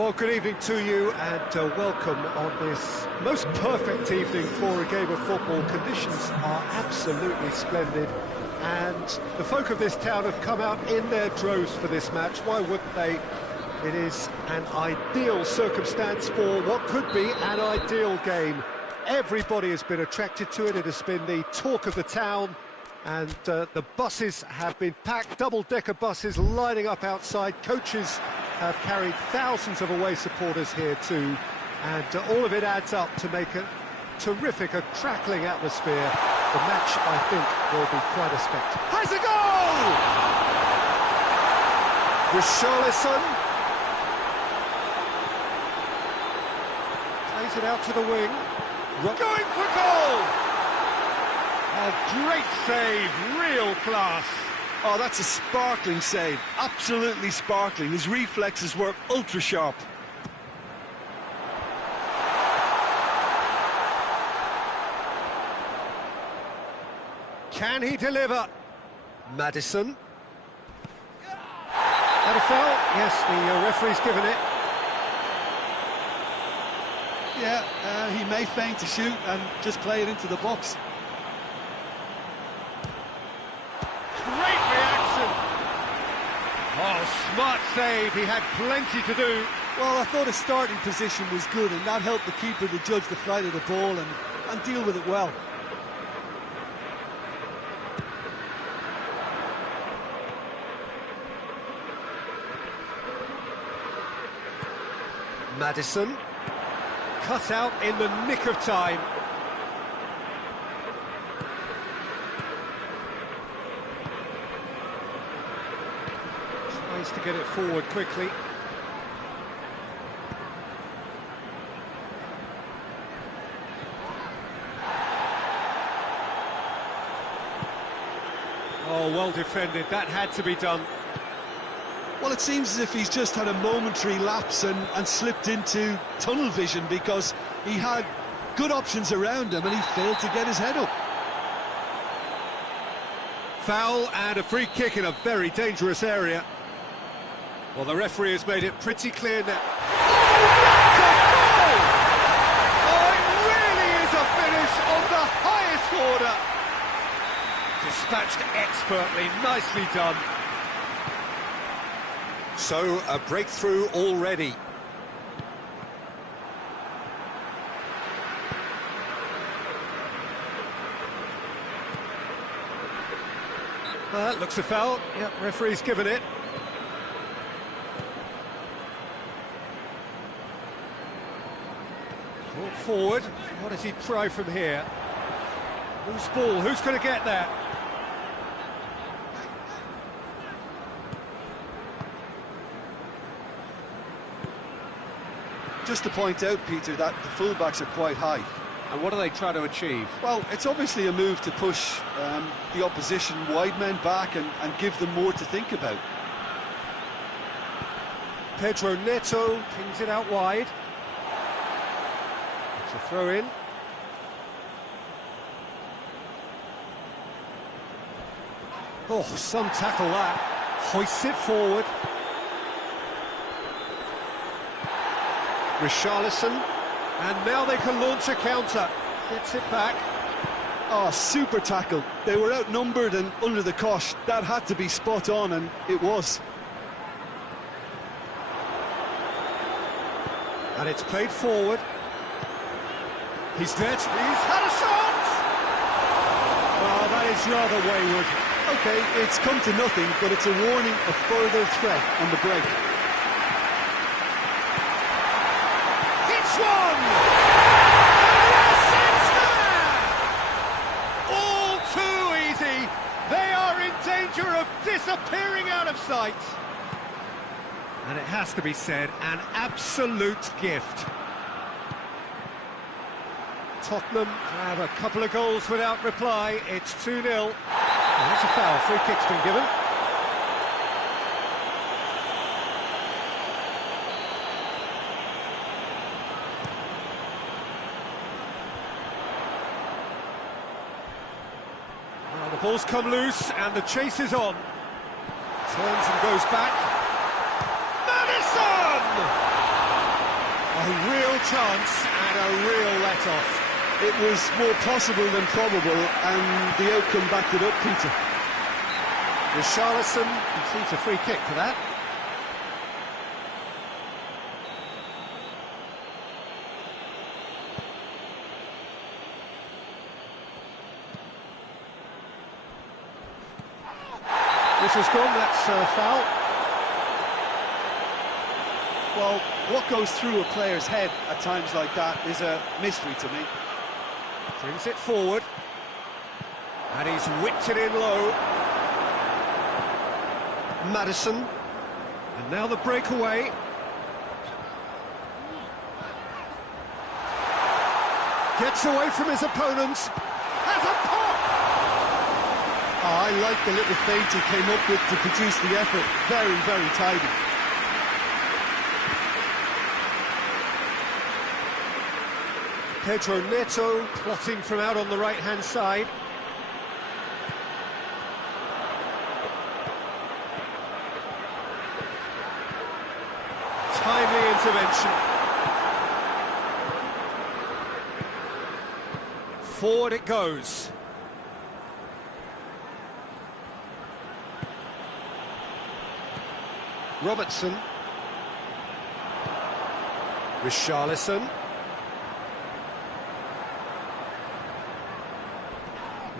Well, good evening to you and welcome on this most perfect evening for a game of football. Conditions are absolutely splendid and the folk of this town have come out in their droves for this match. Why wouldn't they? It is an ideal circumstance for what could be an ideal game. Everybody has been attracted to it. It has been the talk of the town, and the buses have been packed, double-decker buses lining up outside. Coaches have carried thousands of away supporters here too, and all of it adds up to make a terrific, a crackling atmosphere. The match, I think, will be quite a spectacle. Has a goal! Richarlison plays it out to the wing. Going for goal! A great save, real class. Oh, that's a sparkling save, absolutely sparkling. His reflexes were ultra sharp. Can he deliver? Maddison. That a foul? Yes, the referee's given it. Yeah, he may feign to shoot and just play it into the box. Great reaction! Oh, smart save, he had plenty to do. Well, I thought his starting position was good, and that helped the keeper to judge the flight of the ball and deal with it well. Maddison, cut out in the nick of time. Tries to get it forward quickly. Oh, well defended, that had to be done. Well, it seems as if he's just had a momentary lapse and slipped into tunnel vision, because he had good options around him and he failed to get his head up. Foul and a free kick in a very dangerous area. Well, the referee has made it pretty clear now. Oh, it really is a finish of the highest order. Dispatched expertly, nicely done. So, a breakthrough already. Looks a foul. Yep, referee's given it. Brought forward. What does he try from here? Whose ball? Who's going to get that? Just to point out, Peter, that the fullbacks are quite high. And what are they trying to achieve? Well, it's obviously a move to push the opposition wide men back and give them more to think about. Pedro Neto pings it out wide. It's a throw in. Oh, some tackle that. Hoists it forward. Richarlison, and now they can launch a counter. Gets it back. Oh, super tackle. They were outnumbered and under the cosh. That had to be spot on, and it was. And it's played forward. He's dead. He's had a shot! Oh, that is rather wayward. OK, it's come to nothing, but it's a warning of further threat on the break. One! Yes, it's there! All too easy. They are in danger of disappearing out of sight. And it has to be said, an absolute gift. Tottenham have a couple of goals without reply. It's 2-0. That's a foul. Free kick's been given. Ball's come loose and the chase is on. Turns and goes back. Maddison! chance and a real let-off. It was more possible than probable, and the outcome backed it up, Peter. Richarlison concedes a free kick for that. This has gone, that's a foul. Well, what goes through a player's head at times like that is a mystery to me. Brings it forward. And he's whipped it in low. Maddison. And now the breakaway. Gets away from his opponents. Has a pop! Oh, I like the little feint he came up with to produce the effort. Very, very tidy. Pedro Neto plotting from out on the right-hand side. Timely intervention. Forward it goes. Robertson. Richarlison.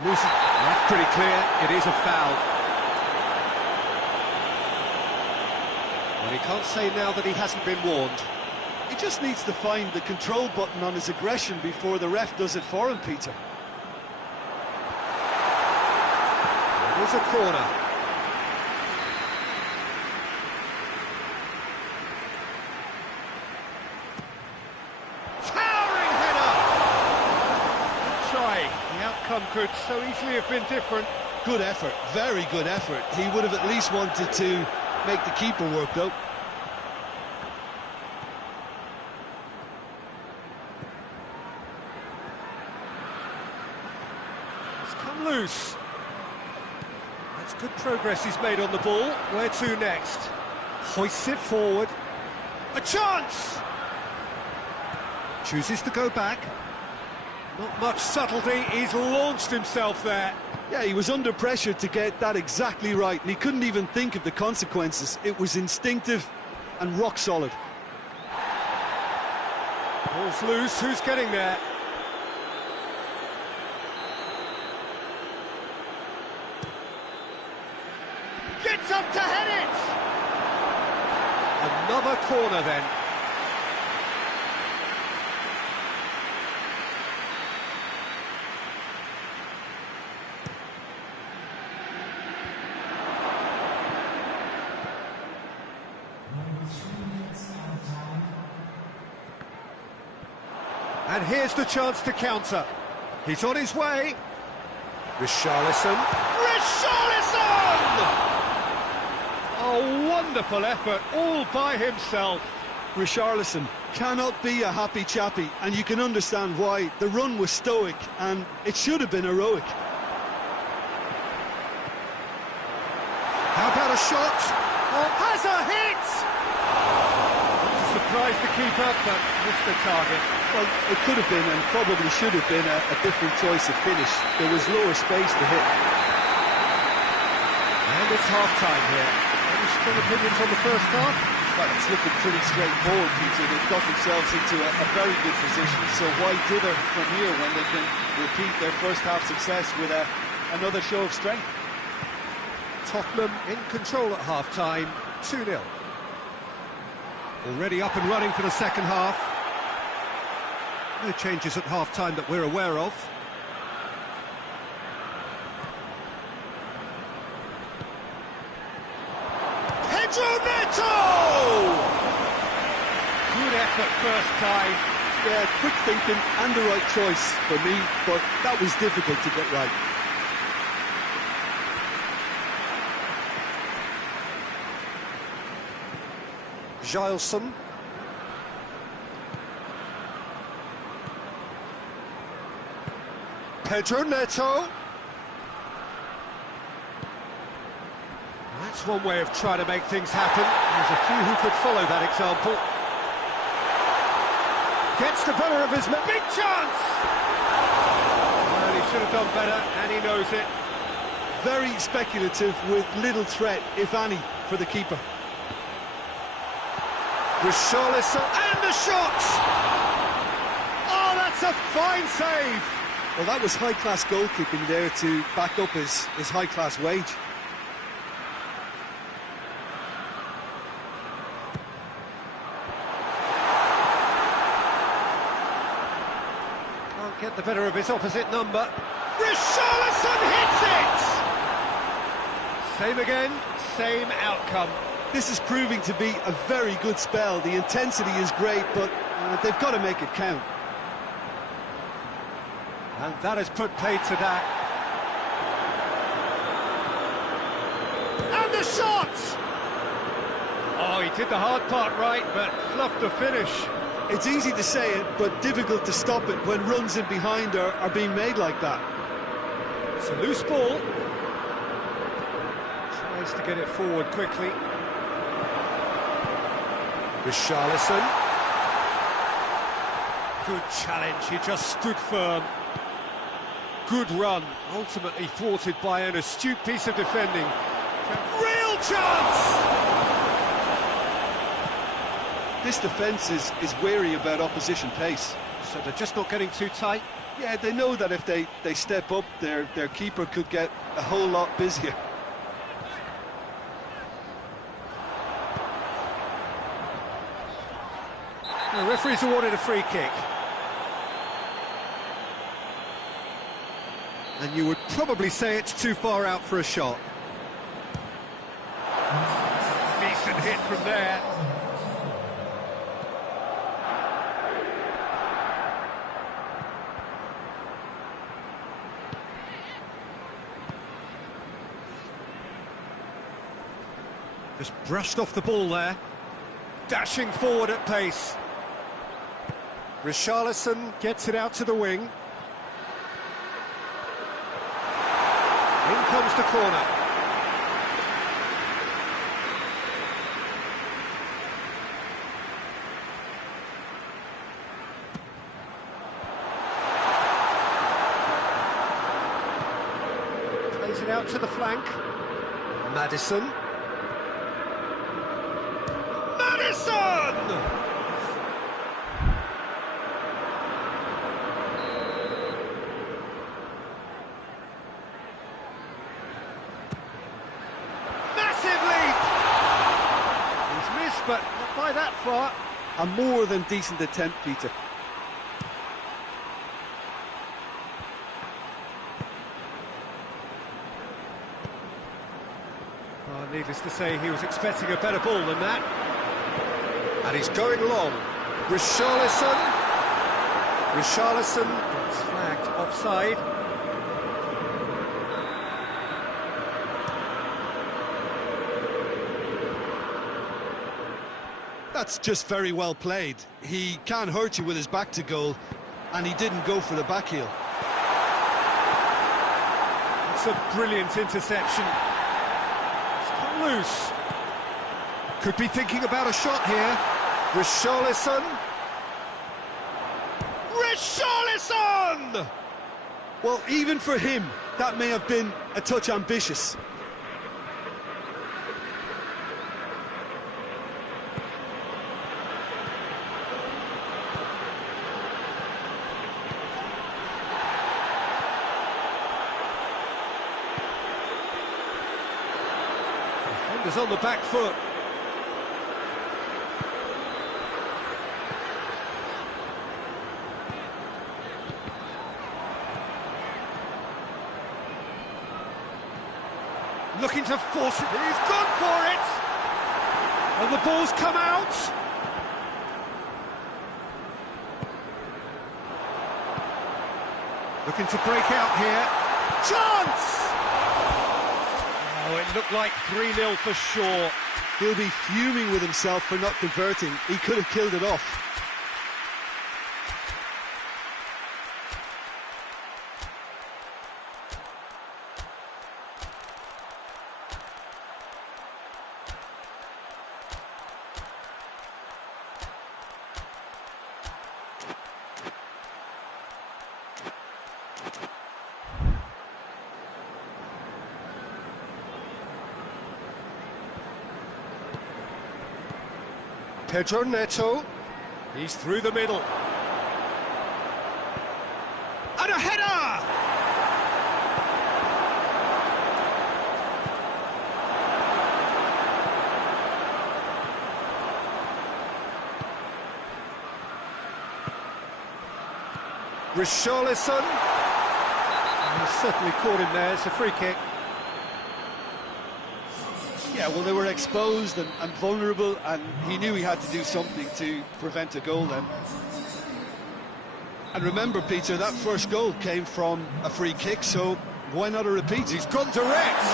That's pretty clear, it is a foul. Well, he can't say now that he hasn't been warned. He just needs to find the control button on his aggression before the ref does it for him, Peter. It is a corner. Towering header! Try. The outcome could so easily have been different. Good effort, very good effort. He would have at least wanted to make the keeper work, though. It's come loose. That's good progress he's made on the ball. Where to next? Hoists it forward. A chance! Chooses to go back. Not much subtlety, he's launched himself there. Yeah, he was under pressure to get that exactly right, and he couldn't even think of the consequences. It was instinctive and rock solid. Ball's loose, who's getting there? Gets up to head it! Another corner then. And here's the chance to counter. He's on his way. Richarlison. Richarlison! A wonderful effort, all by himself. Richarlison cannot be a happy chappy, and you can understand why. The run was stoic, and it should have been heroic. How about a shot? Oh, has a hit! Surprised the keeper, but missed the target. Well, it could have been, and probably should have been, a different choice of finish. There was lower space to hit. And it's half-time here. Any strong opinions on the first half? Well, it's looking pretty straightforward, Peter. They've got themselves into a very good position, so why dither from here when they can repeat their first half success with another show of strength? Tottenham in control at half-time, 2-0. Already up and running for the second half. No changes at half-time that we're aware of. Pedro Neto! Good effort first time. Yeah, quick thinking and the right choice for me, but that was difficult to get right. Gioi. Pedro Neto. That's one way of trying to make things happen. There's a few who could follow that example. Gets the better of his man. Big chance! Well, he should have done better, and he knows it. Very speculative with little threat, if any, for the keeper. Richarlison, and the shot! Oh, that's a fine save! Well, that was high-class goalkeeping there to back up his high-class wage. Can't get the better of his opposite number. Richarlison hits it! Same again, same outcome. This is proving to be a very good spell. The intensity is great, but they've got to make it count. And that has put paid to that. And the shot! Oh, he did the hard part right, but fluffed the finish. It's easy to say it, but difficult to stop it when runs in behind are being made like that. It's a loose ball. Tries to get it forward quickly. Richarlison. Good challenge, he just stood firm. Good run, ultimately thwarted by an astute piece of defending. Real chance! This defence is wary about opposition pace. So they're just not getting too tight? Yeah, they know that if they step up, their keeper could get a whole lot busier. The referee's awarded a free kick. And you would probably say it's too far out for a shot. Decent hit from there. Just brushed off the ball there. Dashing forward at pace. Richarlison gets it out to the wing. In comes the corner. Plays it out to the flank. Maddison. Maddison! But not by that far. A more than decent attempt, Peter. Oh, needless to say, he was expecting a better ball than that. And he's going long. Richarlison. Richarlison gets flagged offside. That's just very well played. He can't hurt you with his back to goal, and he didn't go for the back heel. It's a brilliant interception. It's come loose. Could be thinking about a shot here. Richarlison. Richarlison! Well, even for him, that may have been a touch ambitious. Defenders on the back foot. Looking to force it. He's gone for it! And the ball's come out. Looking to break out here. Chance! Oh, it looked like 3-0 for sure. He'll be fuming with himself for not converting. He could have killed it off. Pedro Neto. He's through the middle. And a header! Richarlison. He's certainly caught him there. It's a free kick. Yeah, well, they were exposed and vulnerable, and he knew he had to do something to prevent a goal then. And remember, Peter, that first goal came from a free kick, so why not a repeat? He's gone direct.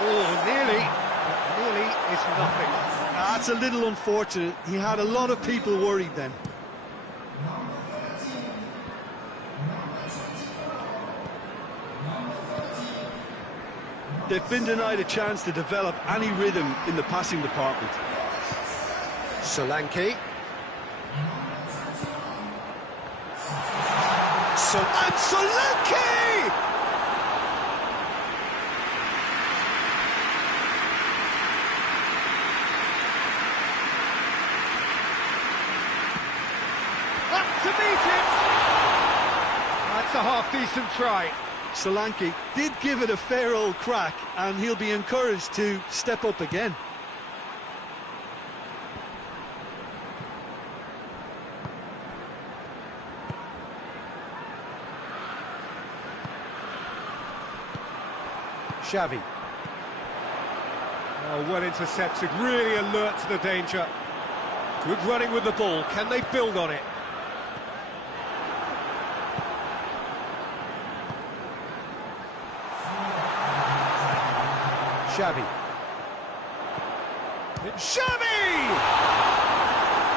Oh, nearly. But nearly is nothing. That's a little unfortunate. He had a lot of people worried then. They've been denied a chance to develop any rhythm in the passing department. Solanke. And Solanke! Up to meet it! That's a half-decent try. Solanke did give it a fair old crack, and he'll be encouraged to step up again. Xavi. Oh, well intercepted, really alert to the danger. Good running with the ball, can they build on it? Xavi. Xavi!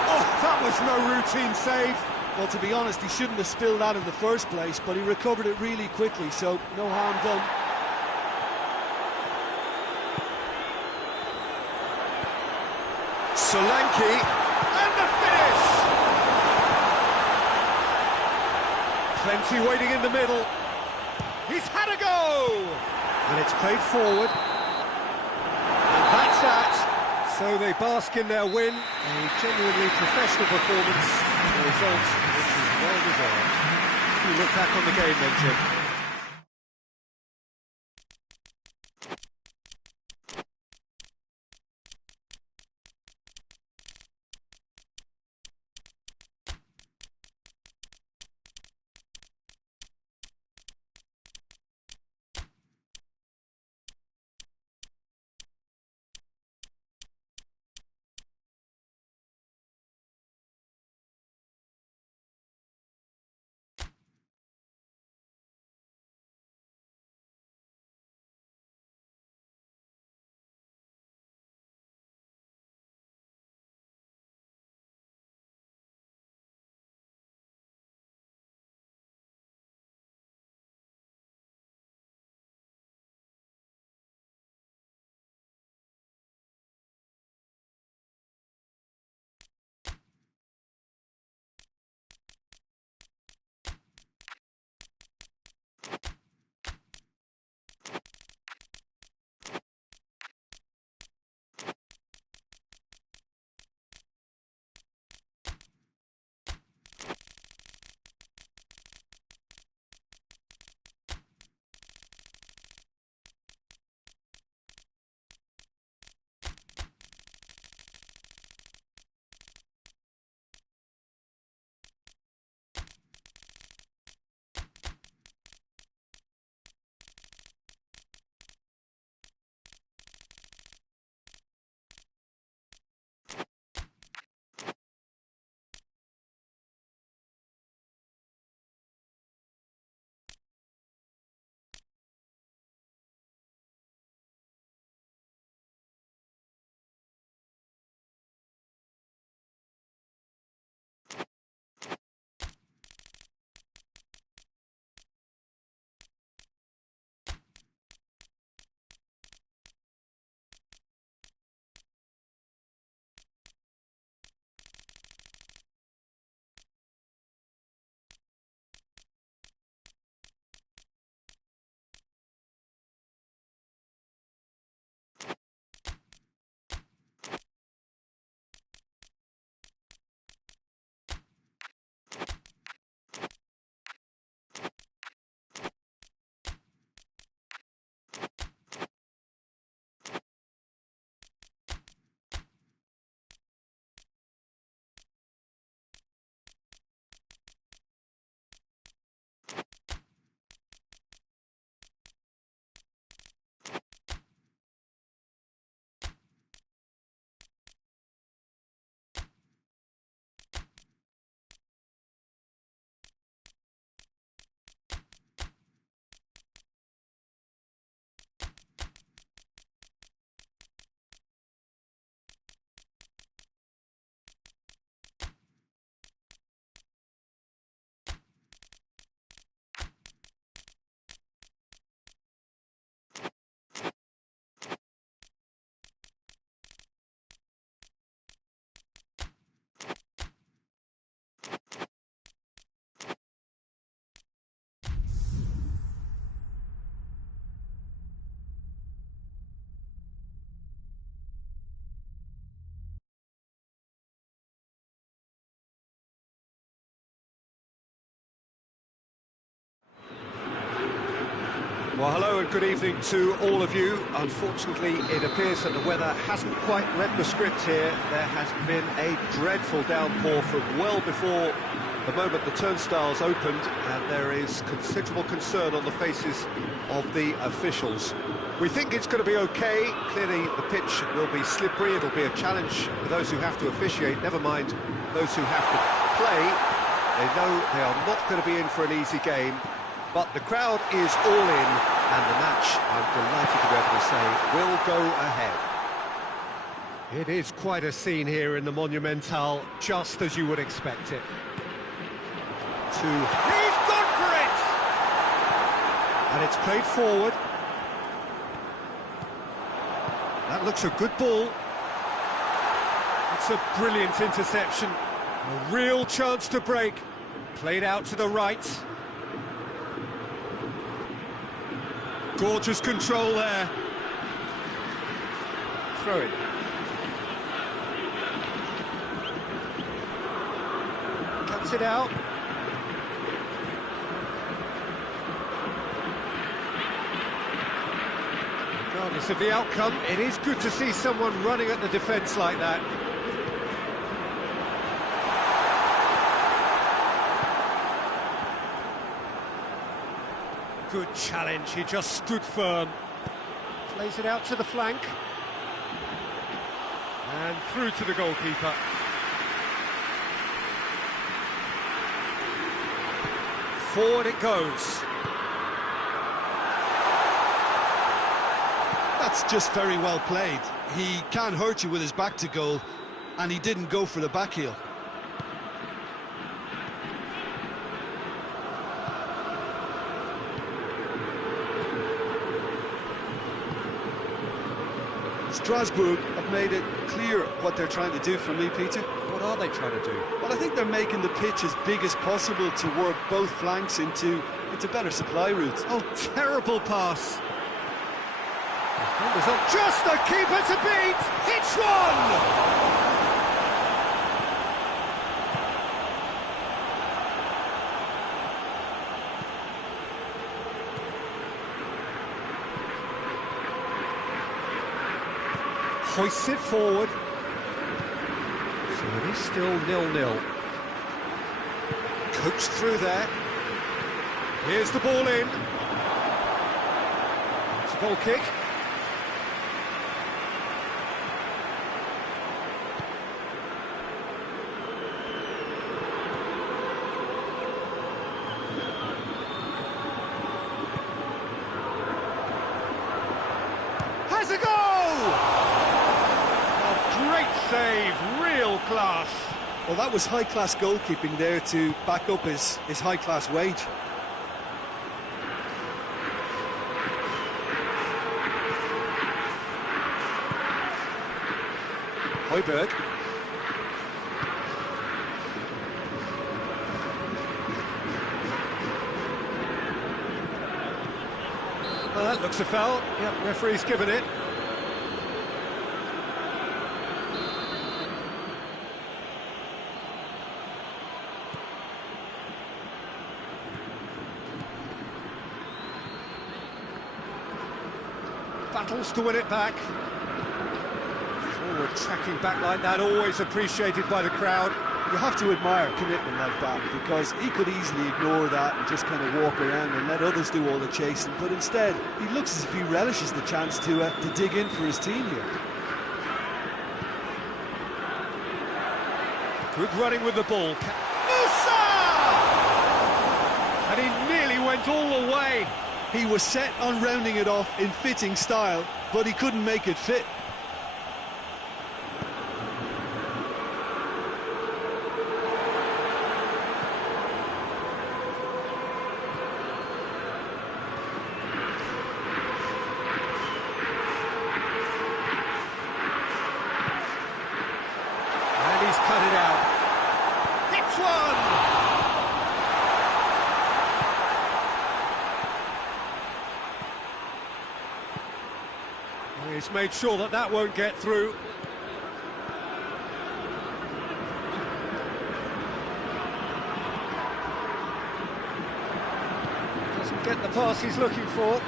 Oh, that was no routine save. Well, to be honest, he shouldn't have spilled that in the first place, but he recovered it really quickly, so no harm done. Solanke, and the finish! Plenty waiting in the middle. He's had a go! And it's played forward. And that's that. So they bask in their win. A genuinely professional performance. A result which is well deserved. You look back on the game then, Jim. Well, hello and good evening to all of you. Unfortunately, it appears that the weather hasn't quite read the script here. There has been a dreadful downpour from well before the moment the turnstiles opened, and there is considerable concern on the faces of the officials. We think it's going to be okay. Clearly, the pitch will be slippery. It'll be a challenge for those who have to officiate, never mind those who have to play. They know they are not going to be in for an easy game. But the crowd is all in, and the match, I'm delighted to be able to say, will go ahead. It is quite a scene here in the Monumental, just as you would expect it. He's gone for it! And it's played forward. That looks a good ball. It's a brilliant interception. A real chance to break. Played out to the right. Gorgeous control there. Throw it. Cuts it out. Regardless of the outcome, it is good to see someone running at the defence like that. Good challenge, he just stood firm. Plays it out to the flank. And through to the goalkeeper. Forward it goes. That's just very well played. He can't hurt you with his back to goal, and he didn't go for the back heel. Strasbourg have made it clear what they're trying to do for me, Peter. What are they trying to do? Well, I think they're making the pitch as big as possible to work both flanks into better supply routes. Oh, terrible pass. Defenders up, just the keeper to beat. Hits one! Hoists it forward. So it is still 0-0. Coached through there. Here's the ball in. It's a goal kick. Has a goal! Save, real class. Well, that was high-class goalkeeping there to back up his high-class wage. Højbjerg. Well, that looks a foul. Yep, referee's given it. Battles to win it back. Forward tracking back like that, always appreciated by the crowd. You have to admire commitment like that, because he could easily ignore that and just kind of walk around and let others do all the chasing, but instead he looks as if he relishes the chance to dig in for his team here. Good running with the ball. Musa! And he nearly went all the way. He was set on rounding it off in fitting style, but he couldn't make it fit. And he's cut it out. Hits one! He's made sure that that won't get through. Doesn't get the pass he's looking for.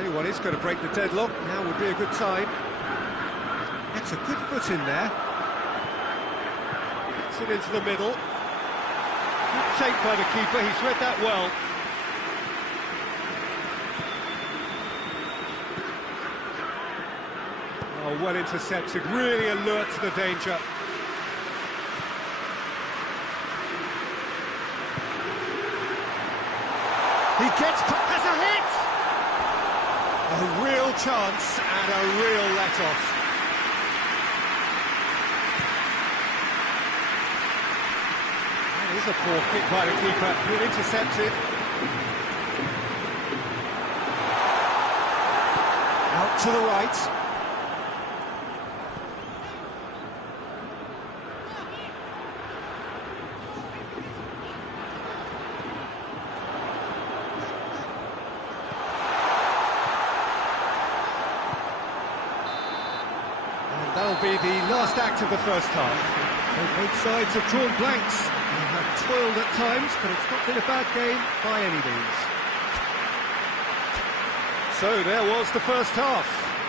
Tell you what, it's going to break the deadlock. Now would be a good time. Gets a good foot in there. Gets it into the middle. Good take by the keeper, he's read that well. Oh, well intercepted, really alert to the danger. He has a hit! A real chance and a real let-off. That is a poor kick by the keeper, good intercepted. Out to the right. That'll be the last act of the first half. So both sides have drawn blanks. They have toiled at times, but it's not been a bad game by any means. So there was the first half.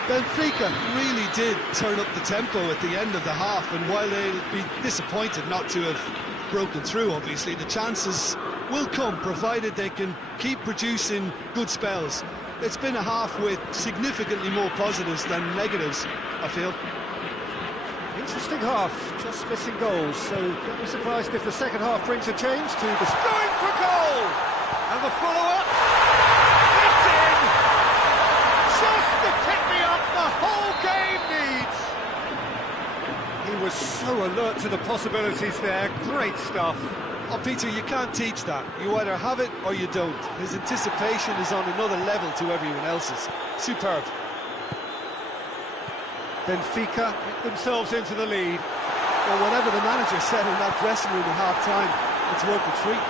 Benfica really did turn up the tempo at the end of the half, and while they'll be disappointed not to have broken through, obviously, the chances will come, provided they can keep producing good spells. It's been a half with significantly more positives than negatives, I feel. Interesting half, just missing goals, so don't be surprised if the second half brings a change to the... Going for goal! And the follow-up, it's in! Just the pick-me-up the whole game needs! He was so alert to the possibilities there, great stuff. Oh, Peter, you can't teach that. You either have it or you don't. His anticipation is on another level to everyone else's. Superb. Benfica get themselves into the lead. Well, whatever the manager said in that dressing room at half-time, it's worth the treat.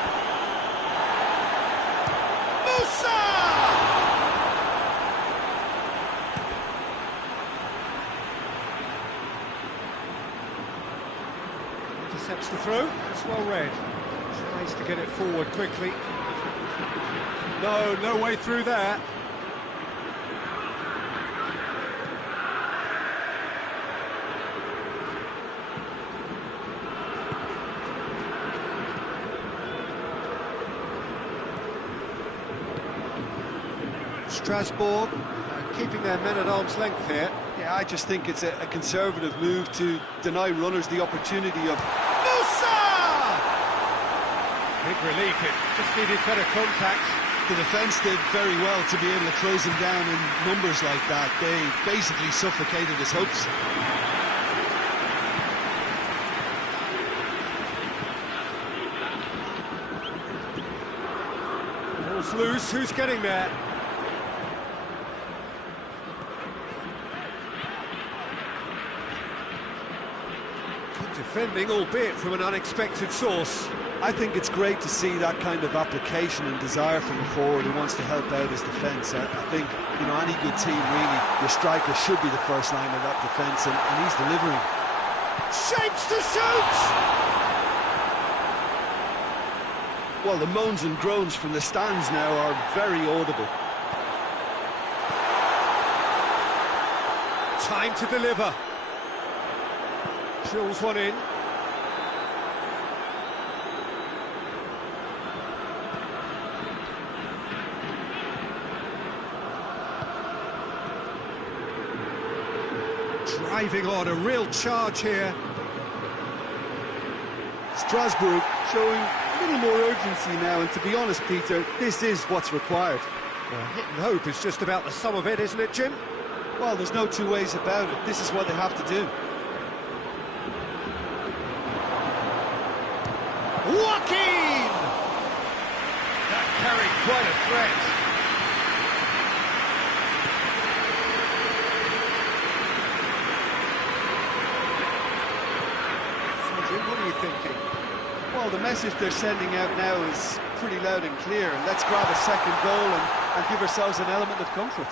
Musa! Intercepts the throw, that's well read. Tries to get it forward quickly. No way through there. Strasbourg keeping their men at arm's length here. Yeah, I just think it's a conservative move to deny runners the opportunity of... Musa! Big relief, it just needed better contact. The defence did very well to be able to close him down in numbers like that. They basically suffocated his hopes. Ball's loose, who's getting there? Defending, albeit from an unexpected source. I think it's great to see that kind of application and desire from a forward who wants to help out his defence. I think, you know, any good team, really, your striker should be the first line of that defence, and he's delivering. Shapes to shoot! Well, the moans and groans from the stands now are very audible. Time to deliver. Drills one in. Driving on, a real charge here. Strasbourg showing a little more urgency now, and to be honest, Peter, this is what's required. Well, hit and hope is just about the sum of it, isn't it, Jim? Well, there's no two ways about it. This is what they have to do. Joaquin! That carried quite a threat. So, Jim, what are you thinking? Well, the message they're sending out now is pretty loud and clear. Let's grab a second goal and give ourselves an element of comfort.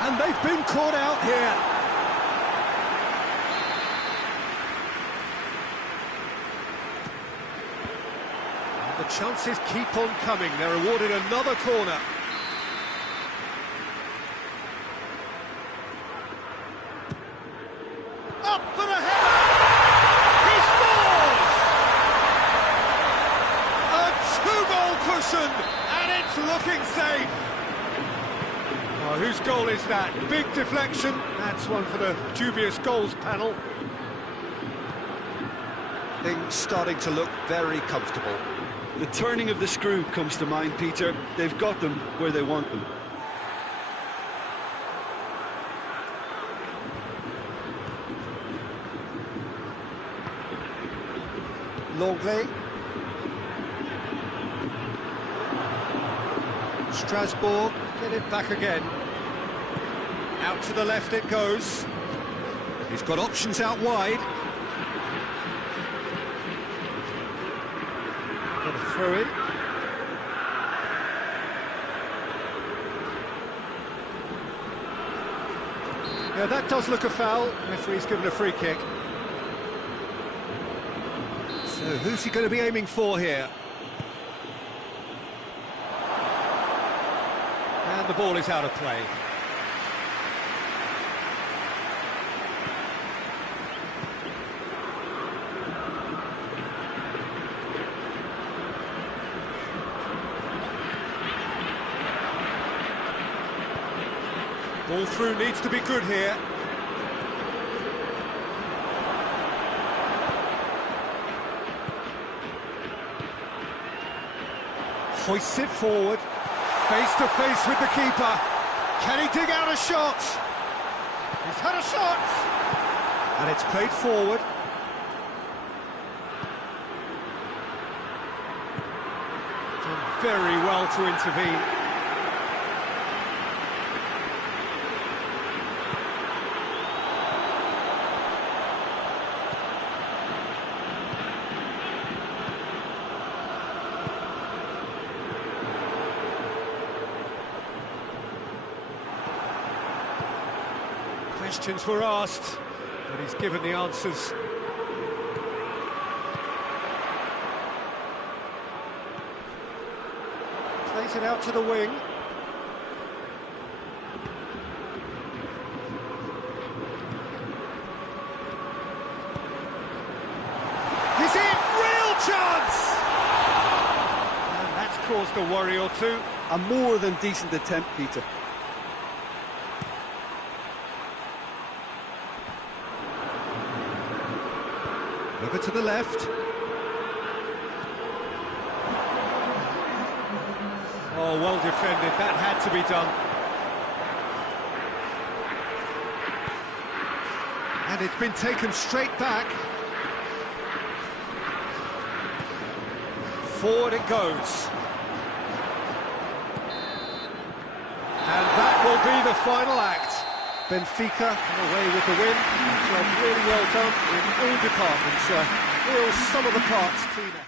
And they've been caught out here. The chances keep on coming. They're awarded another corner. for the header! He scores! A two-goal cushion, and it's looking safe. Oh, whose goal is that? Big deflection. That's one for the dubious goals panel. Things starting to look very comfortable. The turning of the screw comes to mind, Peter. They've got them where they want them. Longley. Strasbourg get it back again. Out to the left it goes. He's got options out wide. Got a throw in. Yeah, that does look a foul. Referee's given a free kick. So who's he going to be aiming for here? And the ball is out of play. Ball through needs to be good here. Hoists it forward, face to face with the keeper. Can he dig out a shot? He's had a shot! And it's played forward. Done very well to intervene. Questions were asked, but he's given the answers. Plays it out to the wing. He's in! Real chance! And that's caused a worry or two. A more than decent attempt, Peter. Over to the left. Oh, well defended. That had to be done. And it's been taken straight back. Forward it goes. And that will be the final act. Benfica away with the win. Job really well done in all departments. Real sum of the parts team effort.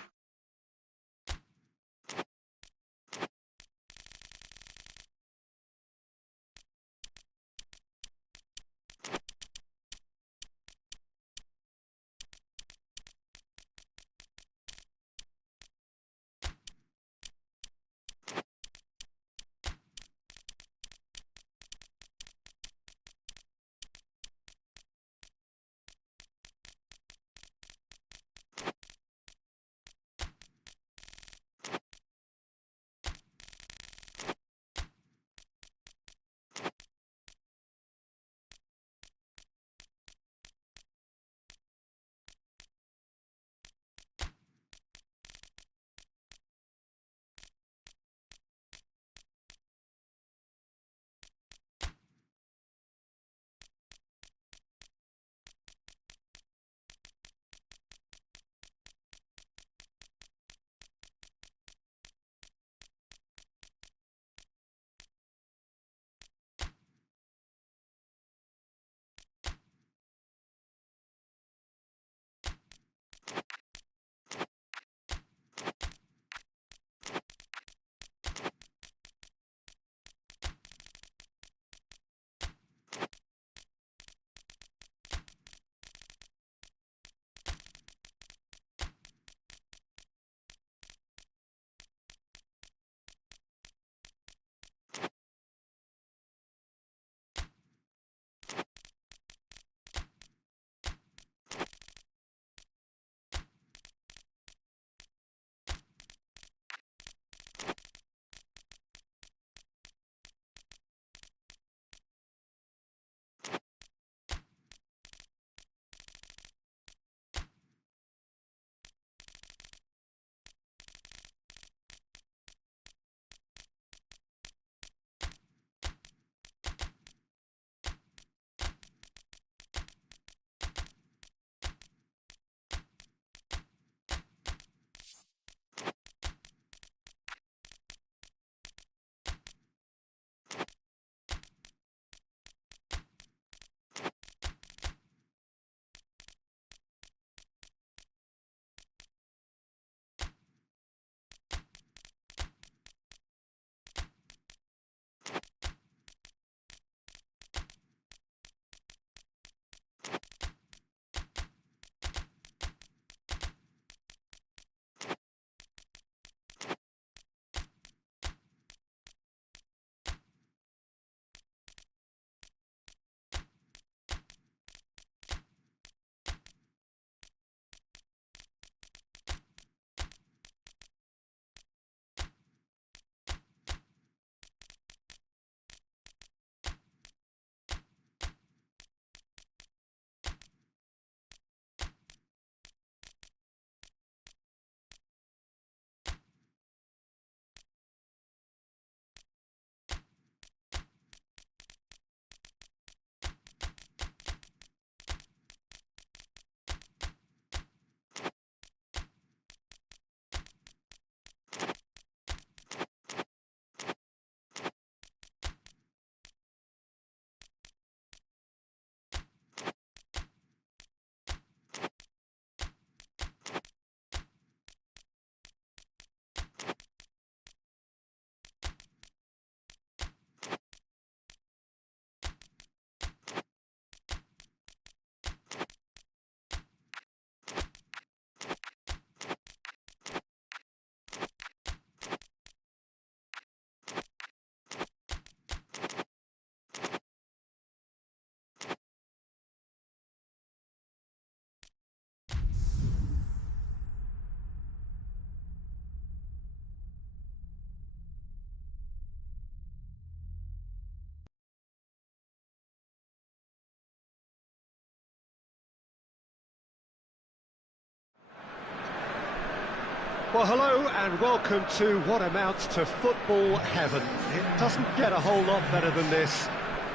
Well, hello and welcome to what amounts to football heaven. It doesn't get a whole lot better than this.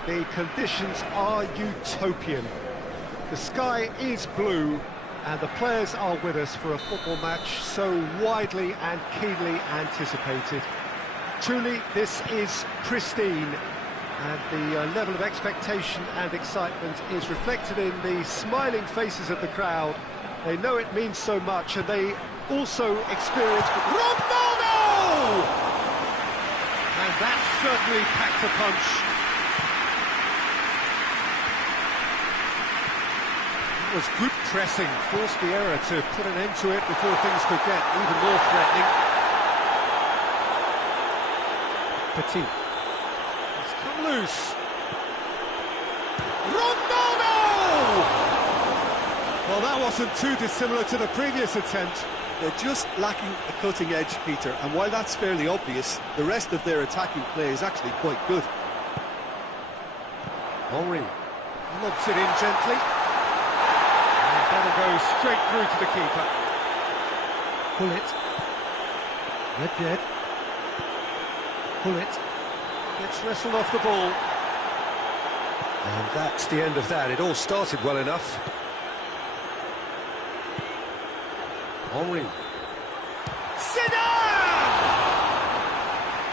The conditions are utopian. The sky is blue and the players are with us for a football match so widely and keenly anticipated. Truly, this is pristine, and the level of expectation and excitement is reflected in the smiling faces of the crowd. They know it means so much, and they also experience Ronaldo! And that certainly packed a punch. It was good pressing, forced the error to put an end to it before things could get even more threatening. Petit. It's come loose. Ronaldo! Well, that wasn't too dissimilar to the previous attempt. They're just lacking a cutting edge, Peter, and while that's fairly obvious, the rest of their attacking play is actually quite good. Henry lobs it in gently. And that'll go straight through to the keeper. Pull it. Red. Pull it. Gets wrestled off the ball. And that's the end of that. It all started well enough. Henry. Zidane!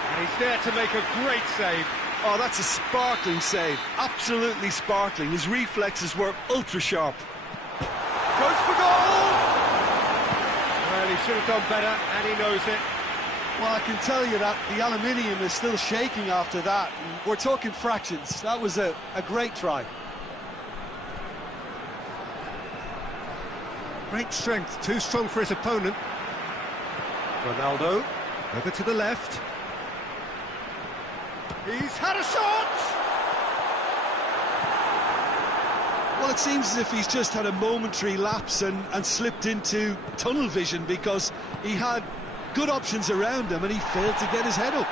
And he's there to make a great save. Oh, that's a sparkling save. Absolutely sparkling. His reflexes were ultra-sharp. Goes for goal! Well, he should have done better, and he knows it. Well, I can tell you that the aluminium is still shaking after that. We're talking fractions. That was a great try. Great strength, too strong for his opponent. Ronaldo, over to the left. He's had a shot! Well, it seems as if he's just had a momentary lapse and slipped into tunnel vision, because he had good options around him and he failed to get his head up.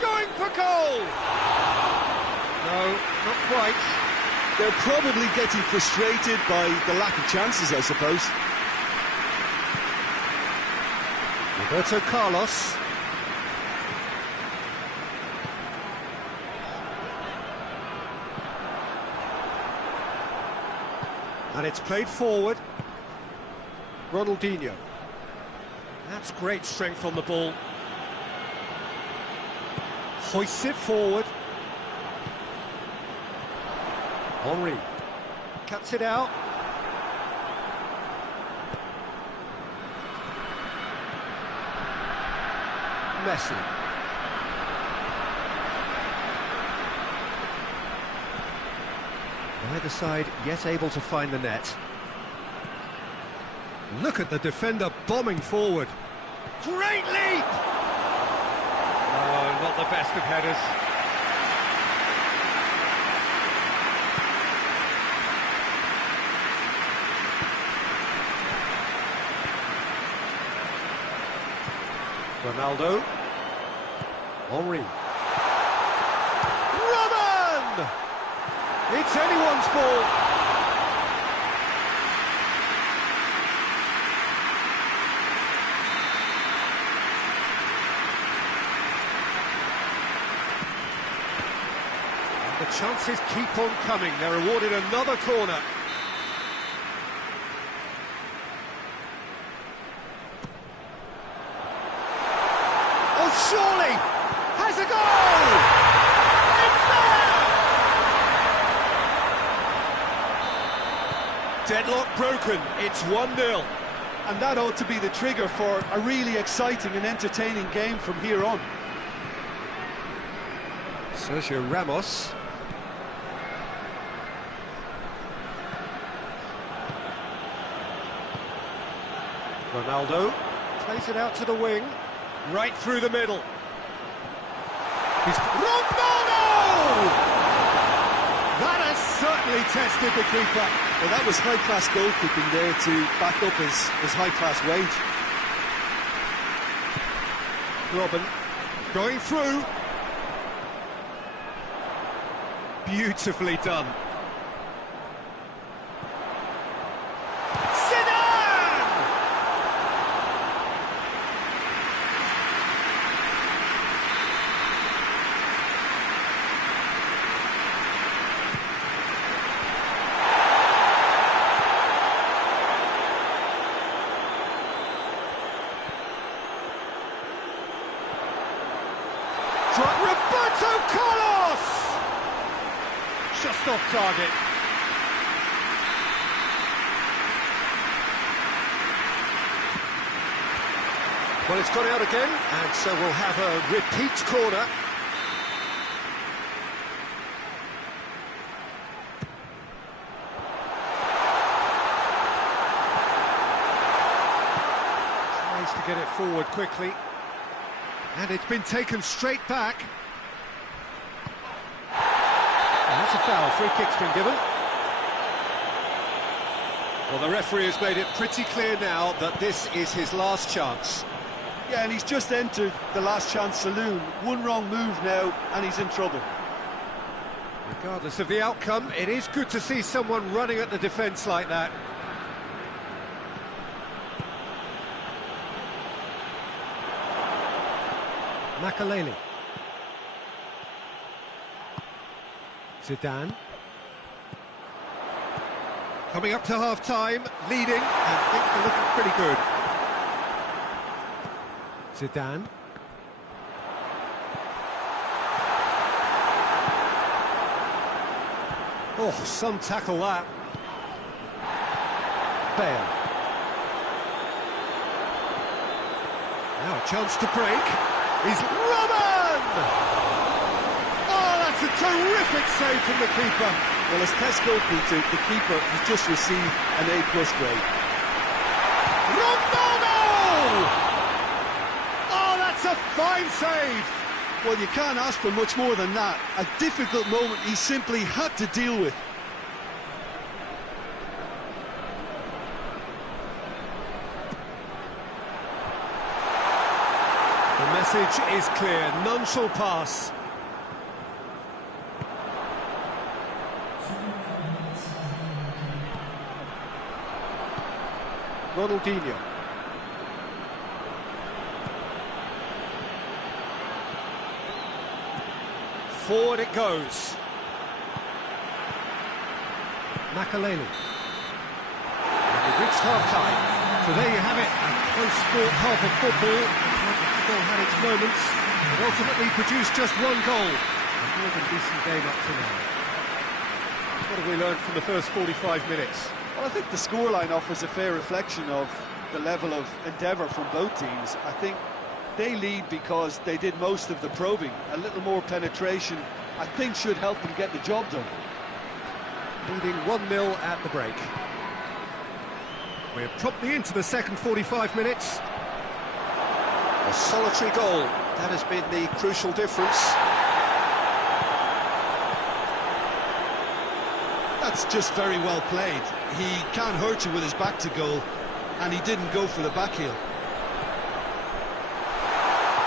Going for goal! No, not quite. They're probably getting frustrated by the lack of chances, I suppose. Roberto Carlos. And it's played forward. Ronaldinho. That's great strength on the ball. Hoists it forward. Henry cuts it out. Messi. Neither side yet able to find the net. Look at the defender bombing forward. Great leap! Oh, not the best of headers. Ronaldo. Henry. Robin! It's anyone's ball. And the chances keep on coming. They're awarded another corner. Oh, surely! Has a goal! Deadlock broken, it's 1-0. And that ought to be the trigger for a really exciting and entertaining game from here on. Sergio Ramos. Ronaldo plays it out to the wing, right through the middle. He's Ronaldo! That has certainly tested the keeper. Well, that was high-class goalkeeping there to back up his high-class wage. Robin going through. Beautifully done. just off target. Well, it's gone out again, and so we'll have a repeat corner. Tries to get it forward quickly. And it's been taken straight back. And that's a foul. Free kick's been given. Well, the referee has made it pretty clear now that this is his last chance. Yeah, and he's just entered the last chance saloon. One wrong move now, and he's in trouble. Regardless of the outcome, it is good to see someone running at the defence like that. Makaleli. Zidane. Coming up to half-time, leading, and things are looking pretty good. Zidane. Oh, some tackle that. Bale. Now a chance to break. He's Robin! Oh, that's a terrific save from the keeper. Well, as Tesco, Peter, the keeper has just received an A+ grade. Ronaldo! Oh, that's a fine save! Well, you can't ask for much more than that. A difficult moment he simply had to deal with. The message is clear, none shall pass. Ronaldinho. Forward it goes. Makaleli. And we've reached half-time. So there you have it, a close sport half of football. It still had its moments, but ultimately produced just one goal. A more than decent game up to now. What have we learned from the first 45 minutes? Well, I think the scoreline offers a fair reflection of the level of endeavour from both teams. I think they lead because they did most of the probing. A little more penetration, I think, should help them get the job done. Leading 1-0 at the break. We're promptly into the second 45 minutes. A solitary goal, that has been the crucial difference. That's just very well played. He can't hurt you with his back to goal, and he didn't go for the back heel.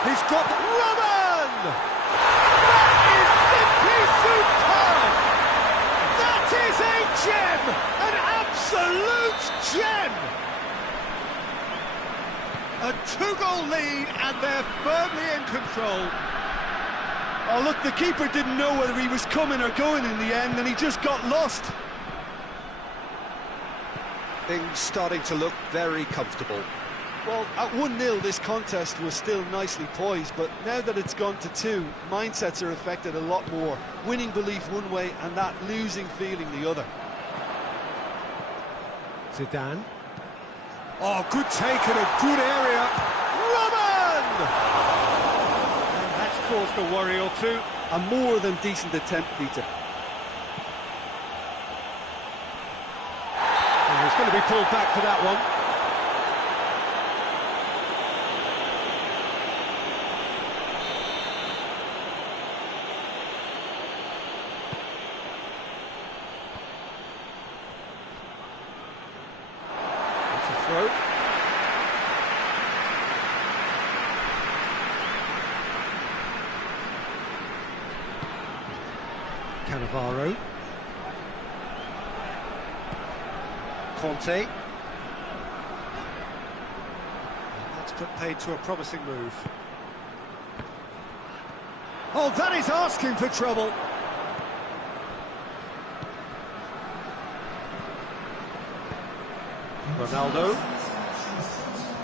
He's got Robin! That is simply superb! That is a gem! An absolute gem! A two-goal lead, and they're firmly in control. Oh, look, the keeper didn't know whether he was coming or going in the end, and he just got lost. Things starting to look very comfortable. Well, at 1-0, this contest was still nicely poised, but now that it's gone to 2, mindsets are affected a lot more. Winning belief one way, and that losing feeling the other. Zidane. Oh, good take in a good area. Robin! And that's caused a worry or two. A more than decent attempt, Peter. And he's going to be pulled back for that one. Throw. Cannavaro. Conte. And that's put paid to a promising move. Oh, that is asking for trouble. Ronaldo.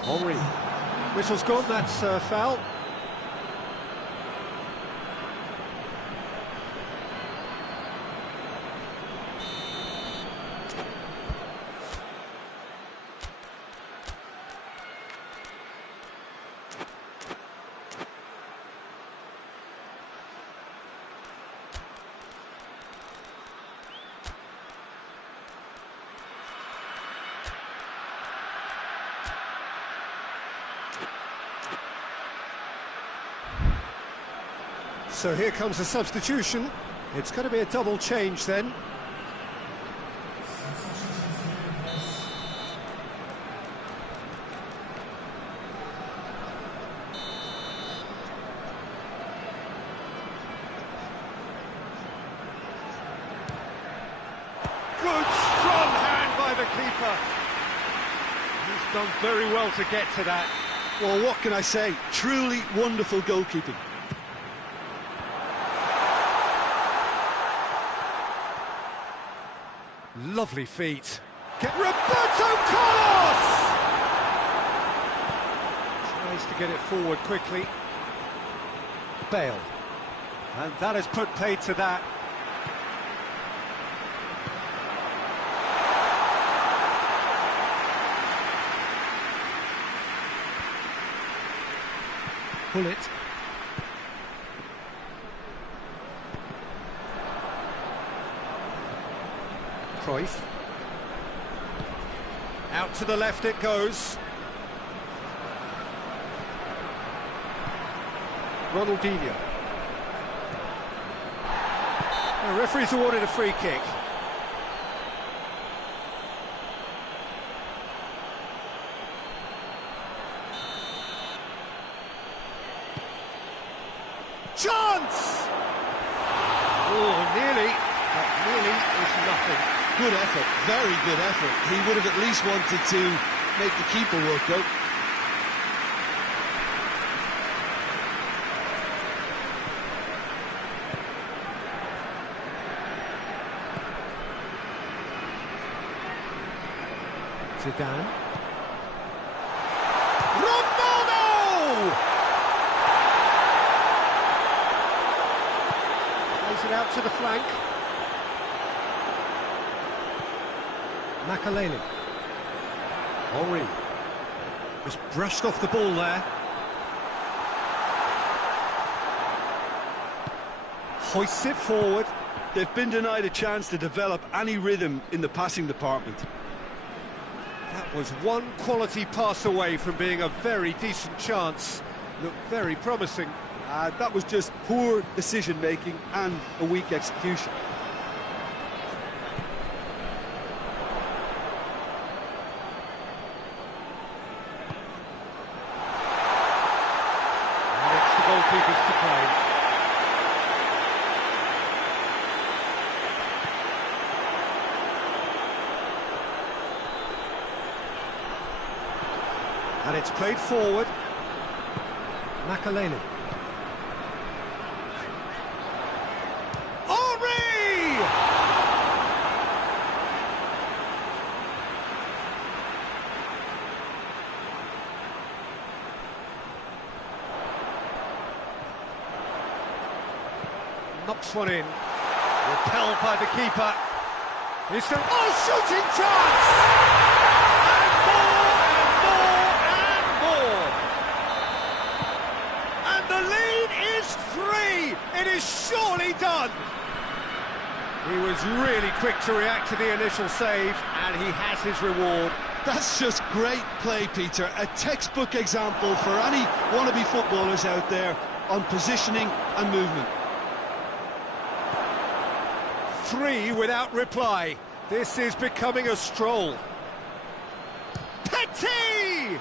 Henry. Whistle's gone, that's foul. So here comes a substitution. It's going to be a double change then. Good, strong hand by the keeper. He's done very well to get to that. Well, what can I say? Truly wonderful goalkeeping. Lovely feet. Get Roberto Carlos! Tries to get it forward quickly. Bale. And that has put paid to that. Pull it. Cruyff. Out to the left it goes. Ronaldinho. The referee's awarded a free kick. Chance! Oh, nearly, but nearly is nothing. Good effort, very good effort. He would have at least wanted to make the keeper work, though. Zidane. Ronaldo! Plays it out to the flank. Makaleli. Henry. Just brushed off the ball there. Hoists it forward. They've been denied a chance to develop any rhythm in the passing department. That was one quality pass away from being a very decent chance. Looked very promising. That was just poor decision-making and a weak execution. And it's the goalkeepers to play. And it's played forward. Makaleli. Henry! Knocks one in. Repelled by the keeper. It's still... Oh, shooting chance! It is surely done! He was really quick to react to the initial save, and he has his reward. That's just great play, Peter. A textbook example for any wannabe footballers out there on positioning and movement. 3 without reply. This is becoming a stroll. Petit!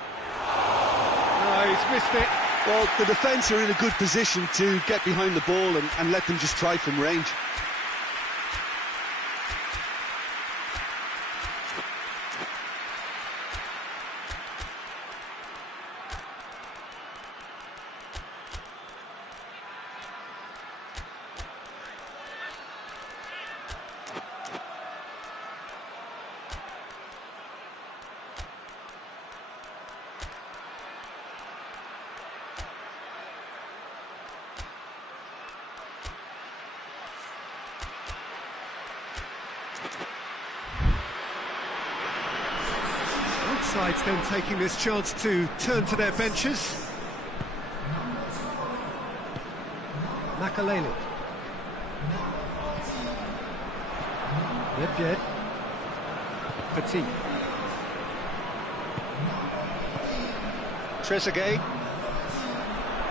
No, he's missed it. Well, the defence are in a good position to get behind the ball and let them just try from range. Both sides then taking this chance to turn to their benches. Makaleli. Nedved. Petit. Trezeguet.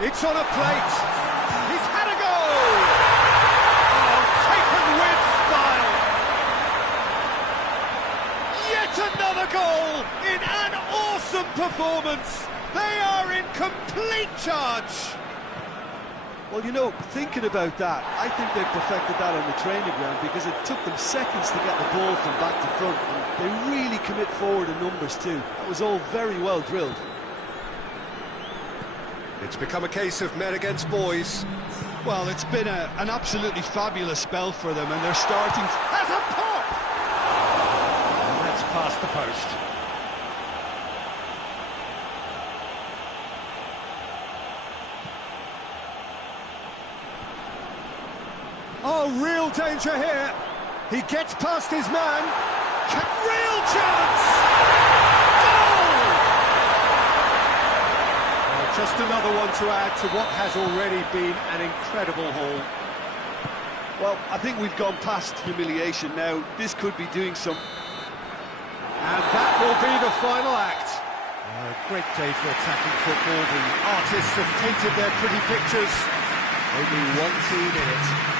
It's on a plate. He's had a goal! performance. They are in complete charge. Well, you know, thinking about that, I think they perfected that on the training ground because it took them seconds to get the ball from back to front. And they really commit forward in numbers too. That was all very well drilled. It's become a case of men against boys. Well, it's been an absolutely fabulous spell for them, and they're starting to... Has a pop! And that's past the post. Oh, real danger here. He gets past his man. Real chance! Goal! Just another one to add to what has already been an incredible haul. Well, I think we've gone past humiliation now. This could be doing some... And that will be the final act. A great day for attacking football. The artists have painted their pretty pictures. Only one team in it.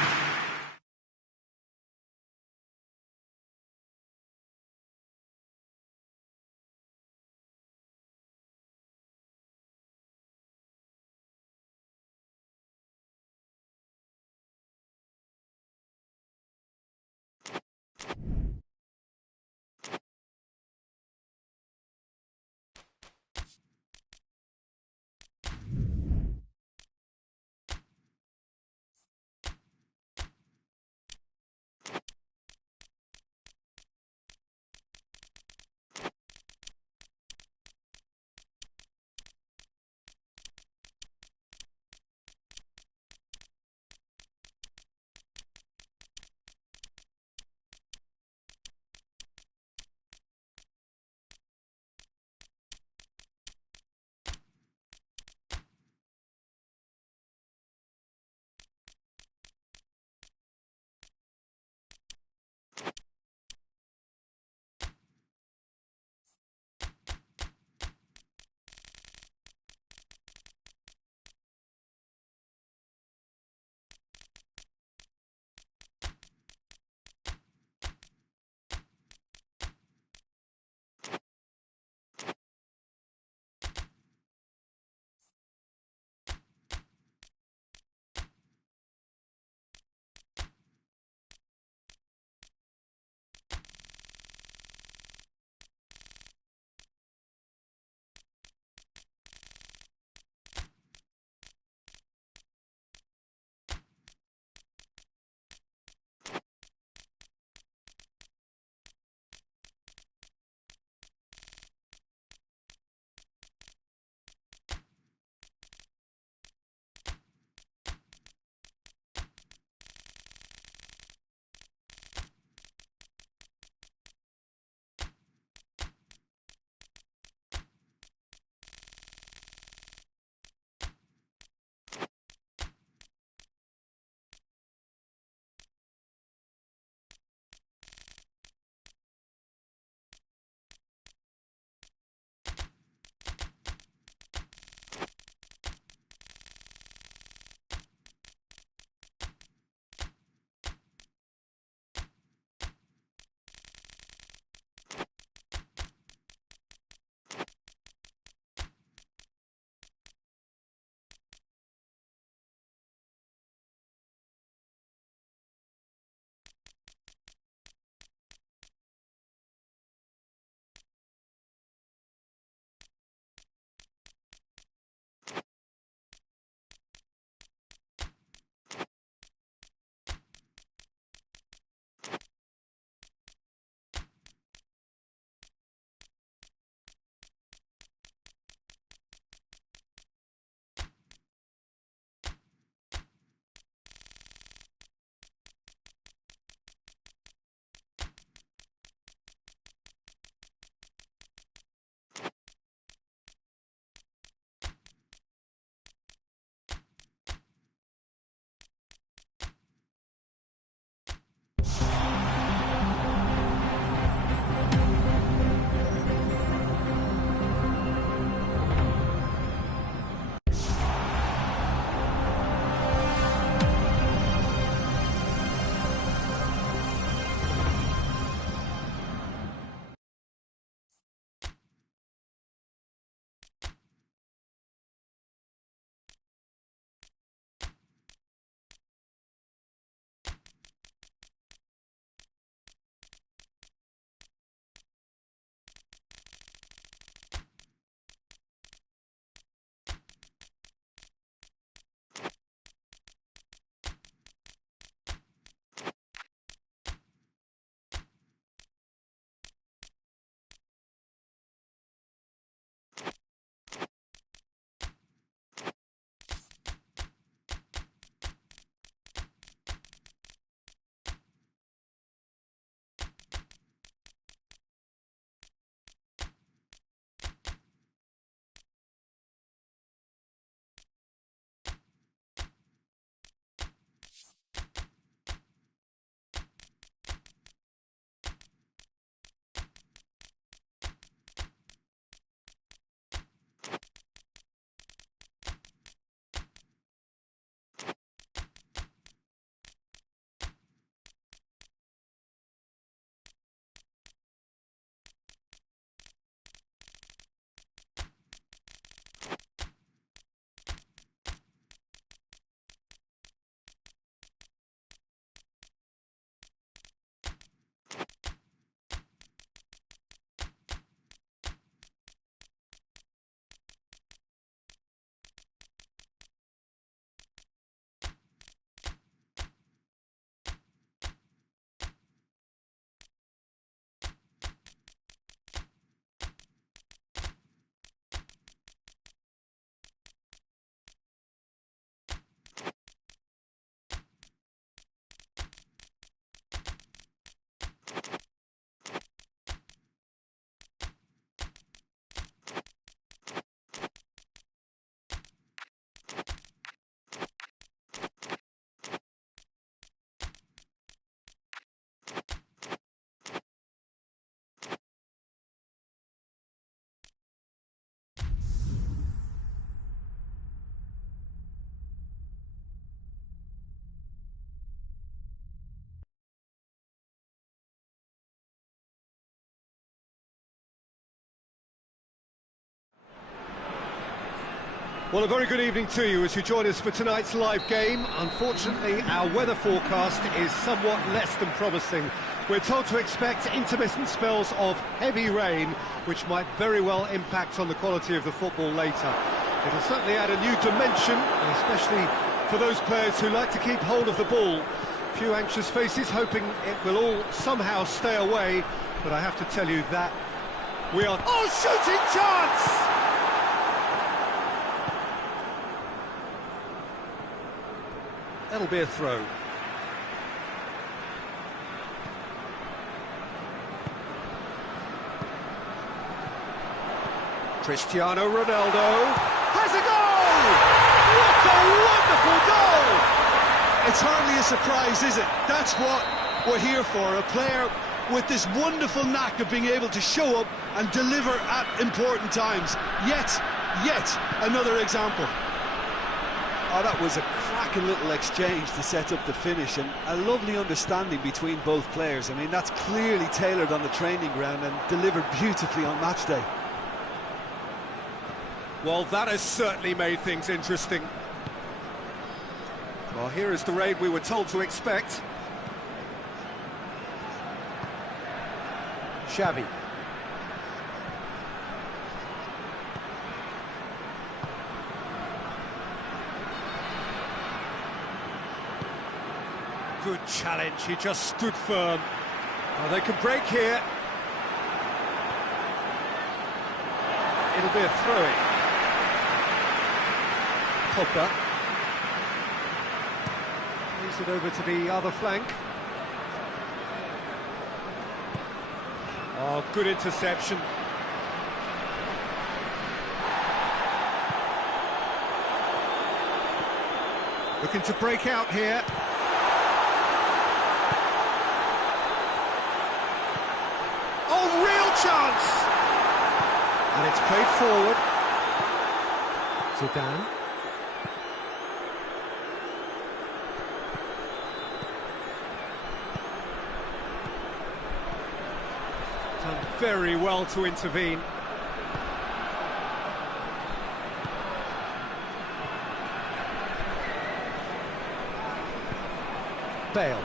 Well, a very good evening to you as you join us for tonight's live game. Unfortunately, our weather forecast is somewhat less than promising. We're told to expect intermittent spells of heavy rain, which might very well impact on the quality of the football later. It'll certainly add a new dimension, especially for those players who like to keep hold of the ball. A few anxious faces hoping it will all somehow stay away, but I have to tell you that we are... Oh, shooting chance! That'll be a throw. Cristiano Ronaldo has a goal! What a wonderful goal! It's hardly a surprise, is it? That's what we're here for, a player with this wonderful knack of being able to show up and deliver at important times. Yet another example. Oh, that was a cracking little exchange to set up the finish, and a lovely understanding between both players. I mean, that's clearly tailored on the training ground and delivered beautifully on match day. Well, that has certainly made things interesting. Well, here is the raid we were told to expect. Xavi. Good challenge, he just stood firm. Well, they can break here. It'll be a throw-in. Pogba. Moves it over to the other flank. Oh, good interception. Looking to break out here. Oh, real chance! And it's played forward. Zidane. Done very well to intervene. Bale.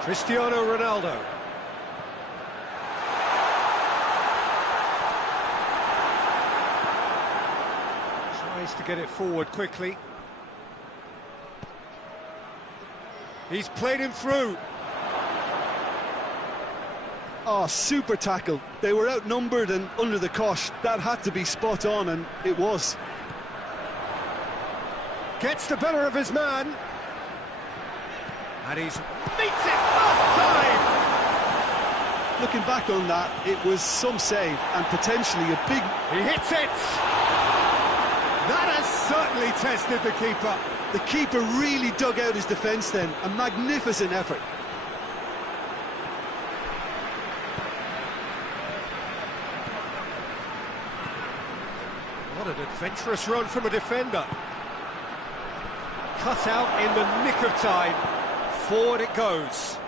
Cristiano Ronaldo. Tries to get it forward quickly. He's played him through. Oh, super tackle. They were outnumbered and under the cosh. That had to be spot on, and it was. Gets the better of his man. And he's beats it first time. Looking back on that, it was some save and potentially a big... He hits it. That has certainly tested the keeper. The keeper really dug out his defence then. A magnificent effort. What an adventurous run from a defender. Cut out in the nick of time. Forward it goes.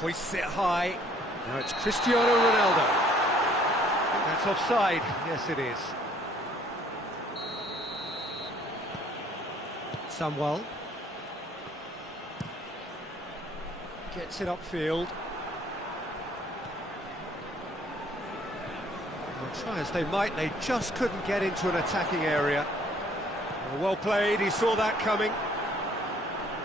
Hoists it high. Now it's Cristiano Ronaldo. I think that's offside. Yes, it is. Samuel. Gets it upfield. Well, try as they might, they just couldn't get into an attacking area. Well played, he saw that coming.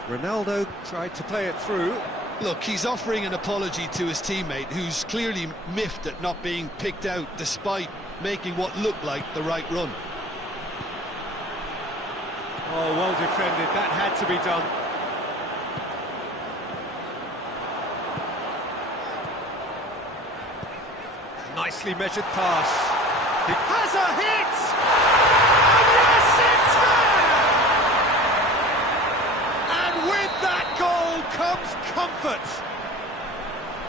Ronaldo tried to play it through. Look, he's offering an apology to his teammate, who's clearly miffed at not being picked out despite making what looked like the right run. Oh, well defended, that had to be done. nicely measured pass. He has a hit! And yes, it's there! And with that goal comes comfort.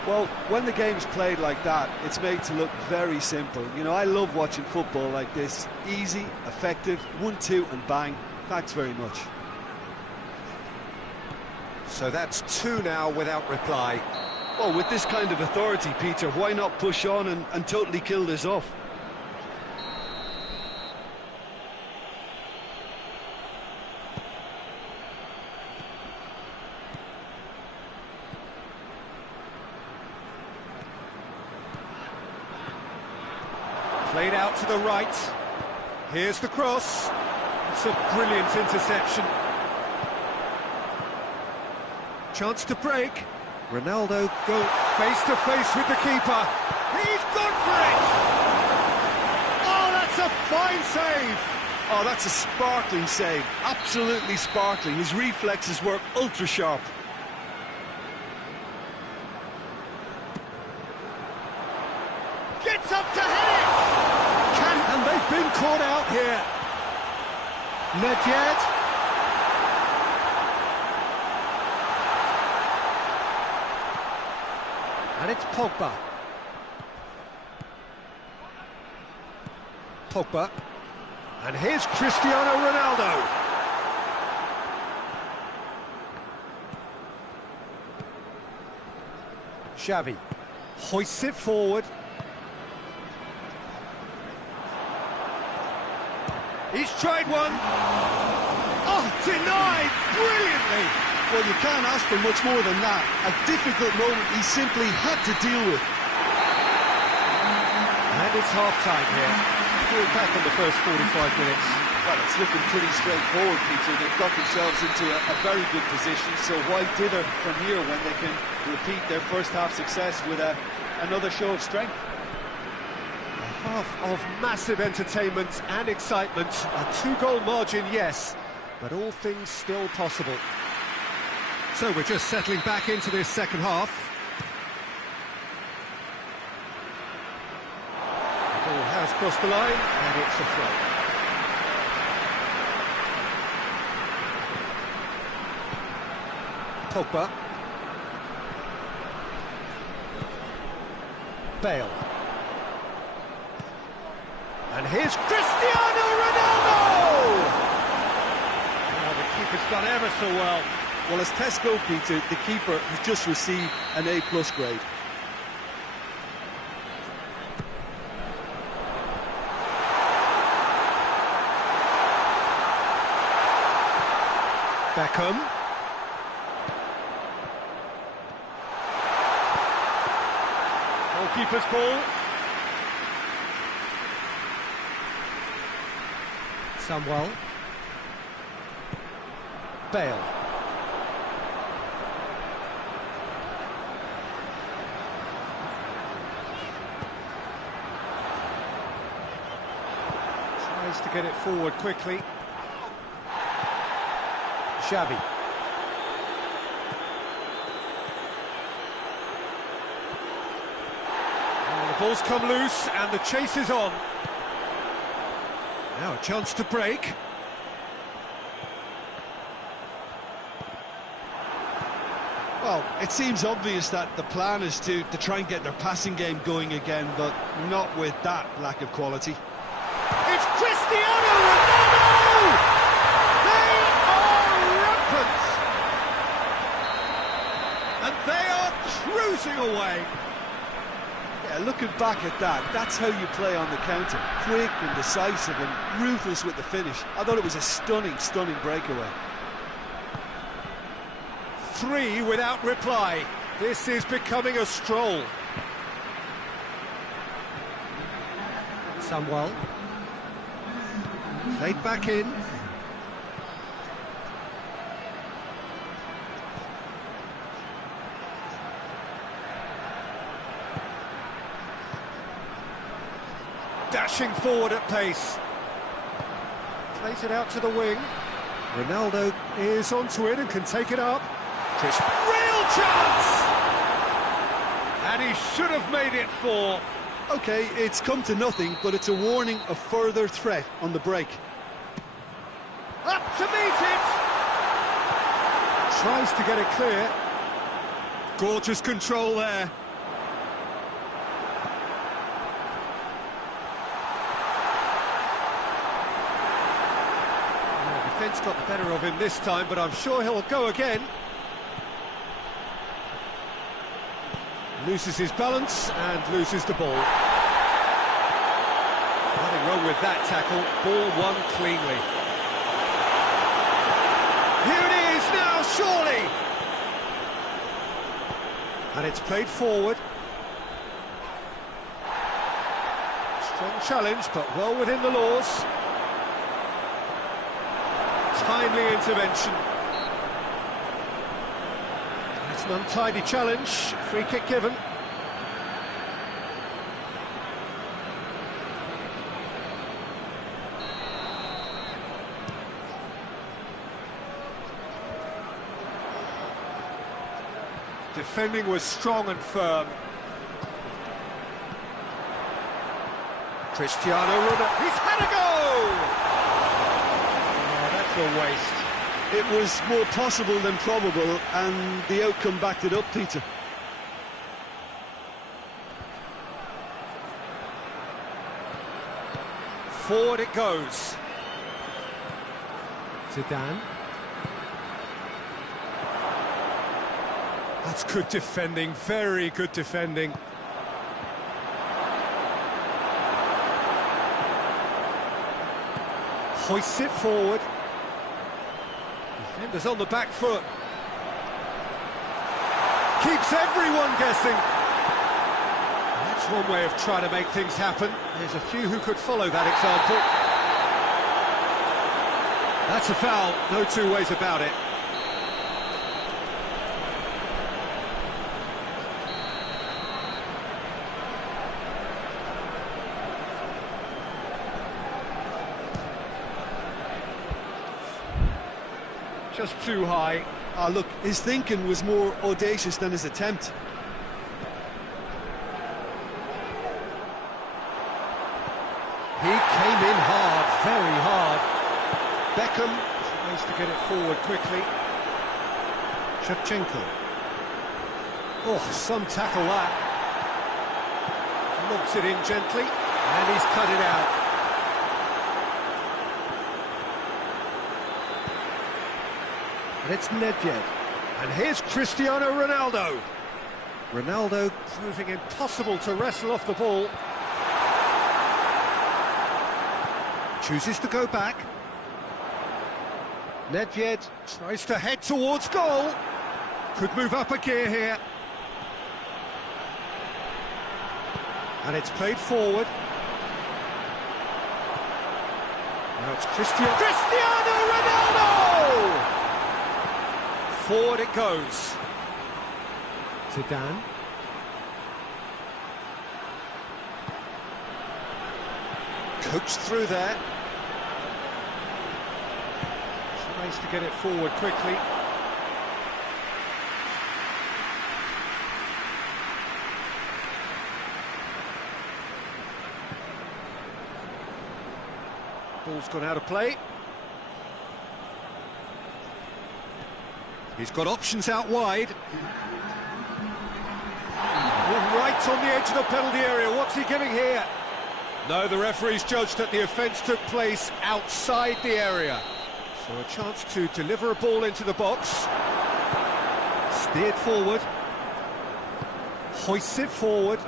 Well, when the game's played like that, it's made to look very simple. You know, I love watching football like this. Easy, effective, 1-2 and bang. Thanks very much. So that's 2 now without reply. Well, with this kind of authority, Peter, why not push on and totally kill this off? Played out to the right. Here's the cross. It's a brilliant interception. Chance to break. Ronaldo go face to face with the keeper. He's gone for it! Oh, that's a fine save! Oh, that's a sparkling save. Absolutely sparkling. His reflexes were ultra sharp. Gets up to hit it! And they've been caught out here. Nedved. And it's Pogba. Pogba. And here's Cristiano Ronaldo. Xavi hoists it forward. He's tried one. Oh, denied brilliantly. Well, you can't ask for much more than that. A difficult moment he simply had to deal with. And it's half-time here. We're back on the first 45 minutes. Well, it's looking pretty straightforward, Peter. They've got themselves into a very good position, so why dither from here when they can repeat their first-half success with another show of strength? Half of massive entertainment and excitement. A 2-goal margin, yes, but all things still possible. So we're just settling back into this second half. The ball has crossed the line, and it's a throw. Pogba. Bale. And here's Cristiano Ronaldo! Oh, the keeper's done ever so well. Well, as tests go, Peter, the keeper has just received an A+ grade. Beckham. Goalkeeper's ball. Samuel. Bale. Tries to get it forward quickly. Xavi. Oh, the ball's come loose and the chase is on. Now a chance to break. Well, it seems obvious that the plan is to try and get their passing game going again, but not with that lack of quality. It's Cristiano Ronaldo! They are rampant! And they are cruising away. Yeah, looking back at that, that's how you play on the counter. Quick and decisive and ruthless with the finish. I thought it was a stunning, stunning breakaway. 3 without reply. This is becoming a stroll. Samuel. Played back in. Dashing forward at pace. Plays it out to the wing. Ronaldo is onto it and can take it up. Real chance! And he should have made it 4. OK, it's come to nothing, but it's a warning of further threat on the break. Up to meet it! Tries to get it clear. Gorgeous control there. Defence got the better of him this time, but I'm sure he'll go again. Loses his balance and loses the ball. Nothing wrong with that tackle. Ball won cleanly. Here it is now, surely! And it's played forward. Strong challenge, but well within the laws. Timely intervention. It's an untidy challenge. Free kick given. Defending was strong and firm. Cristiano Ronaldo. He's had a go! A waste. It was more possible than probable, and the outcome backed it up, Peter. Forward it goes. Zidane. That's good defending, very good defending. Hoists it forward. Defenders on the back foot. Keeps everyone guessing. That's one way of trying to make things happen. There's a few who could follow that example. That's a foul, no two ways about it. Just too high. Ah, look, his thinking was more audacious than his attempt. He came in hard, very hard. Beckham tries to get it forward quickly. Shevchenko. Oh, some tackle that. Lobs it in gently, and he's cut it out. And it's Nedved. And here's Cristiano Ronaldo. Ronaldo proving impossible to wrestle off the ball. Chooses to go back. Nedved tries to head towards goal. Could move up a gear here. And it's played forward. Now it's Cristiano Ronaldo! Forward it goes. Zidane. Coached through there. Tries to get it forward quickly. Ball's gone out of play. He's got options out wide. Right on the edge of the penalty area. What's he giving here? No, the referee's judged that the offence took place outside the area. So a chance to deliver a ball into the box. Steered forward. Hoists it forward.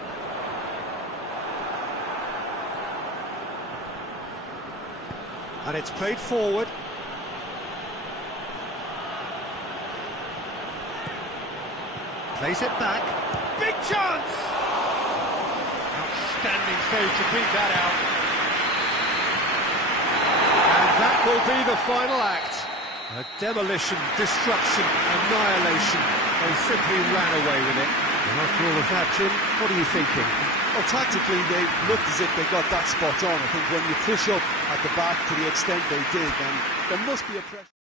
And it's played forward. Plays it back. Big chance! Outstanding save to keep that out. And that will be the final act. A demolition, destruction, annihilation. They simply ran away with it. And after all of that, Jim, what are you thinking? Well, tactically, they looked as if they got that spot on. I think when you push up at the back to the extent they did, then there must be a pressure.